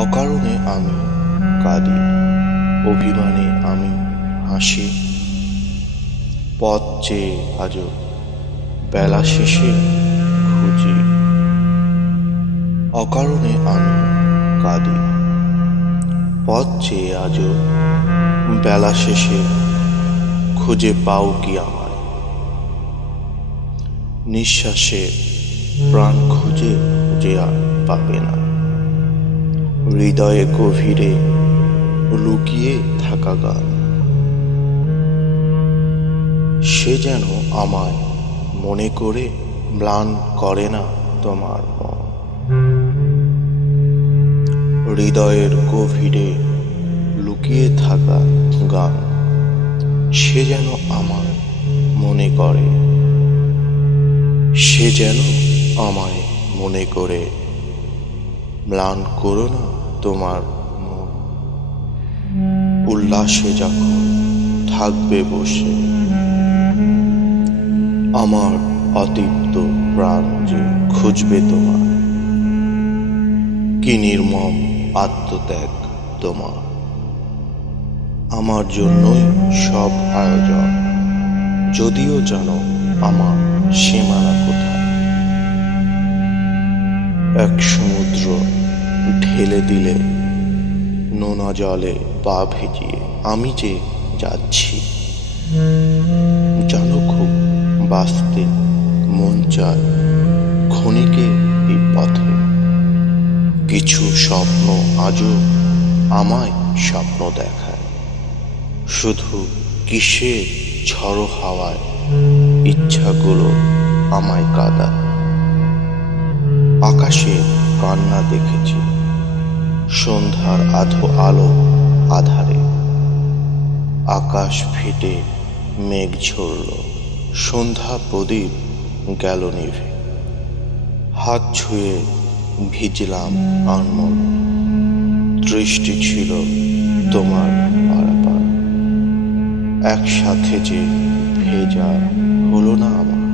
অকারণে আমি কাঁদি, অভিমানে আমি হাসি। পথ চেয়ে আজও বেলা শেষে খুঁজি। অকারণে আমি কাঁদি, পথ চেয়ে আজও বেলা শেষে খুঁজে পাও কি আমায়? নিঃশ্বাসে প্রাণ খুঁজে যে আর পাবে না, হৃদয়ে গভীরে লুকিয়ে থাকা গান। সে যেন আমায় মনে করে ম্লান করে না তোমার মন। হৃদয়ের গভীরে লুকিয়ে থাকা গান, সে যেন আমায় মনে করে, সে যেন আমায় মনে করে ম্লান করো না তোমার মন। উল্লাসে যখন থাকবে বসে আমার অতৃপ্ত প্রাণ যে খুঁজবে তোমার। কি নির্মম আত্মত্যাগ তোমার, আমার জন্যই সব আয়োজন। যদিও জানো আমার সীমানা কোথায়। এক সমুদ্র ঢেলে দিলে নোনা জলে পা ভিজিয়ে আমি যে যাচ্ছি। জানো খুব বাঁচতে মন চায় ক্ষণিকে এই পথে। কিছু স্বপ্ন আজও আমায় স্বপ্ন দেখায়, শুধু কিসের ঝড়ো হাওয়ায় ইচ্ছাগুলো আমায় কাঁদায়। আকাশে কান্না দেখেছি সন্ধ্যার আধো আলো আধারে। আকাশ ফেটে মেঘ ঝরল, সন্ধ্যা প্রদীপ গেল নিভে। হাত ছুঁয়ে ভিজলাম আনমন, দৃষ্টি ছিল তোমার পারাপার। একসাথে যে ভেজা হলো না আমার।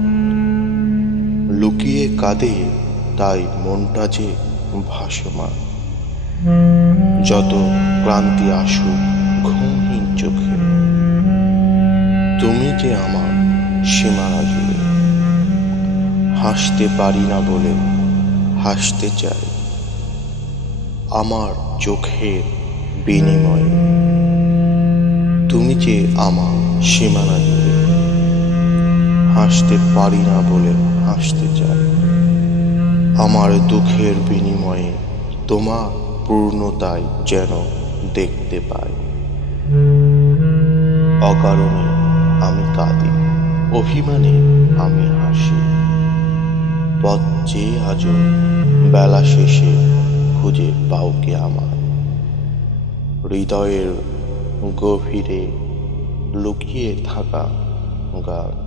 লুকিয়ে কাঁদে তাই মনটা যে ভাসমান। যত ক্লান্তি আসুক ঘুমহীন চোখে, তুমি যে আমার সীমানা জুড়ে। হাসতে পারি না বলে হাসতে চাই আমার চোখের বিনিময়ে। তুমি যে আমার সীমানা জুড়ে। হাসতে পারি না বলে হাসতে চাই আমার দুঃখের বিনিময়ে। তোমার পূর্ণতাই যেন দেখতে পাই। অকারণে আমি কাঁদি, অভিমানে আমি হাসি। পথ চেয়ে আজও বেলা শেষে খুঁজে পাও কি আমায়? হৃদয়ের গভীরে লুকিয়ে থাকা গান।